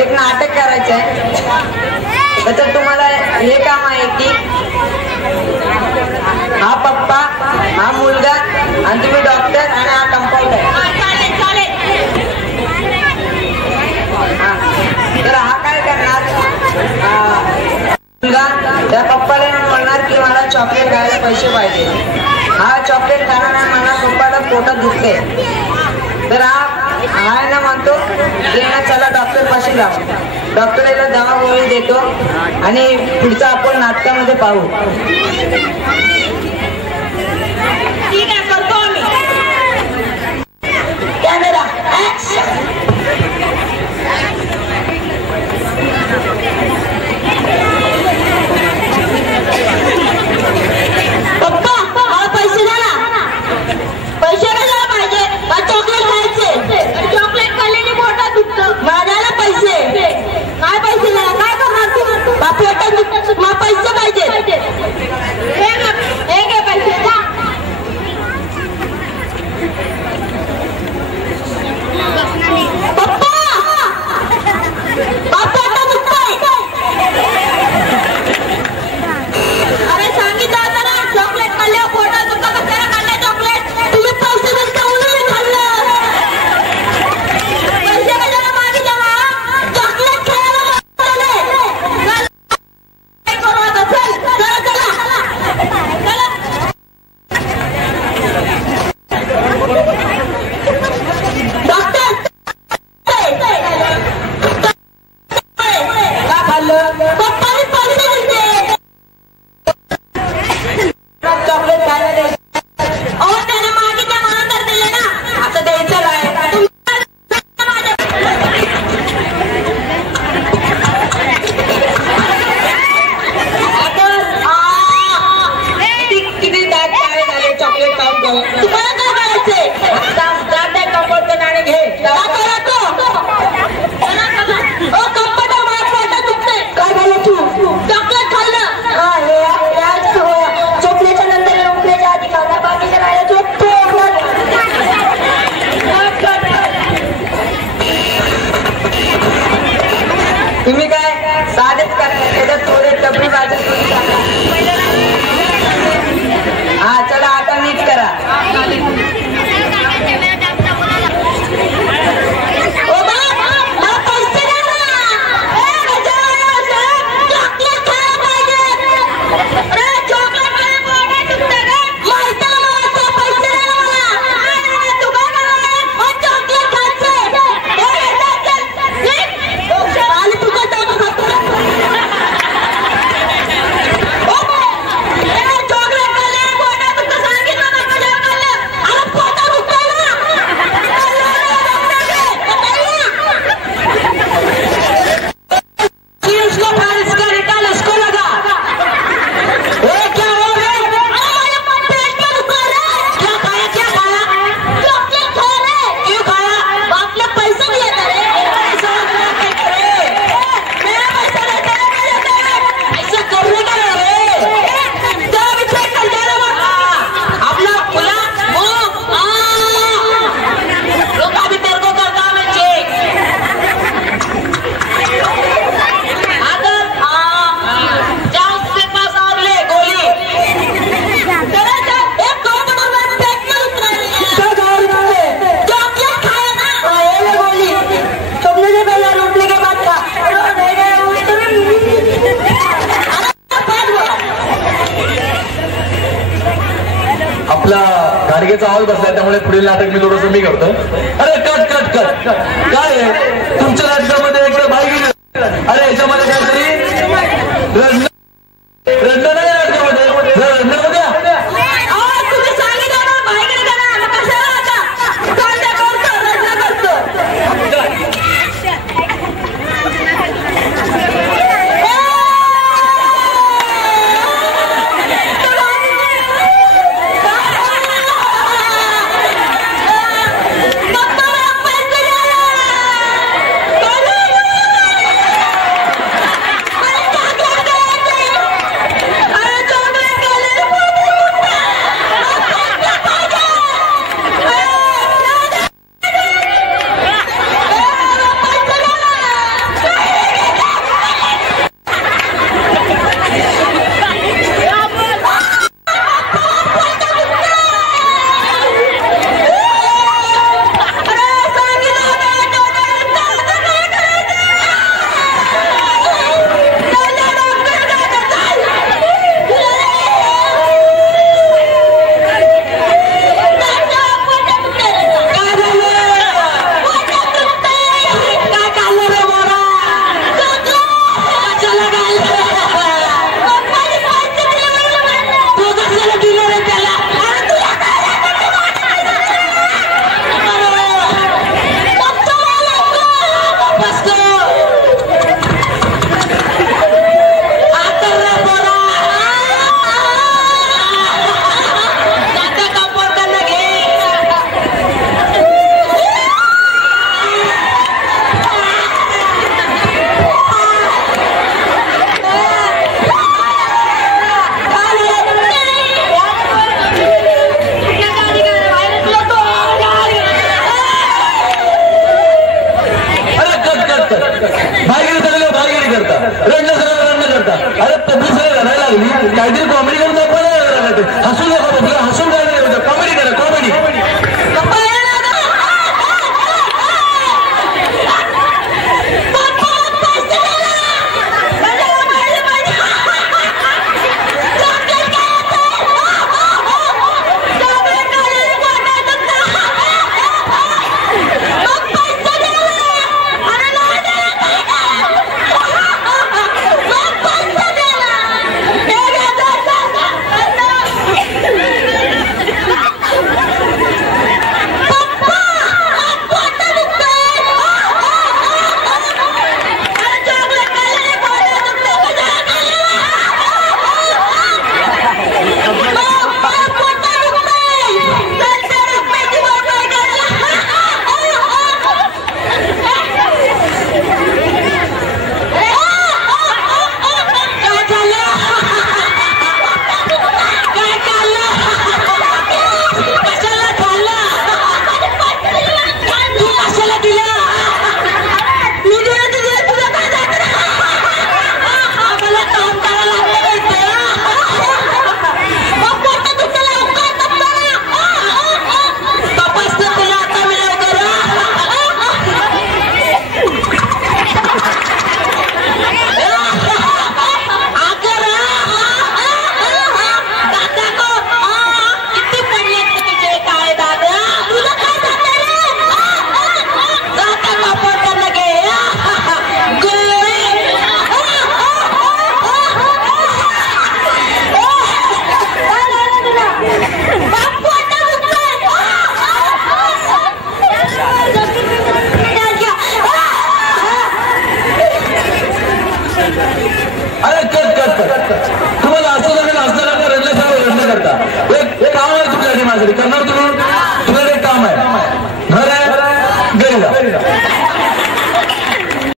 एक नाटक करायचं आहे. त्याच्यात तुम्हाला हे काम आहे की हा पप्पा, हा मुलगा आणि तुम्ही डॉक्टर आणि हा कंपाऊंडर. तर हा काय करणार, मुलगा त्या पप्पाला म्हणणार की मला चॉकलेट खायला पैसे पाहिजे. हा चॉकलेट खाणार आणि मला पप्पाला पोटात दुखते. तर हा ना म्हणतो की चला डॉक्टर पाशी जाऊ. डॉक्टर याला दवा गोळी देतो आणि पुढचा आपण नाटकामध्ये पाहू. ठीक आहे, करतो आम्ही. Camera action. पप्पा मला पैसे द्या ना. पैसे कशाला पाहिजे? चॉकलेट खायचे. चॉकलेट खाल्ल्याने पोटात दुखतं. माझ्याला पैसे काय? पैसे द्या. काय करणार तू? पोटात दुखतं, मला पैसे पाहिजे. हे घे पैसे द्या. पप्पा पोटात दुखतंय. अरे सांगितलं होतं ना चॉकलेट खाल्ल्यावर पोटात दुखतं. कशाला खाल्लं चॉकलेट? तुम्ही पैसे नसता म्हणून खाल्लं. पैसे कशाला मागितलं ना? चॉकलेट खायला तुम्ही काय साधेच करा. त्याच्यात थोडे टपरी भाजी. हा चला आता नीट करा. आपला गाडगेचा आवाज बसलाय त्यामुळे पुढील नाटक मी थोडंसं मी करतो. अरे कट कट कट. काय आहे तुमच्या नाटकामध्ये एक बाई गेली. अरे याच्यामध्ये काहीतरी रडणं नाही नाटकामध्ये. रडणं द्या. रडणं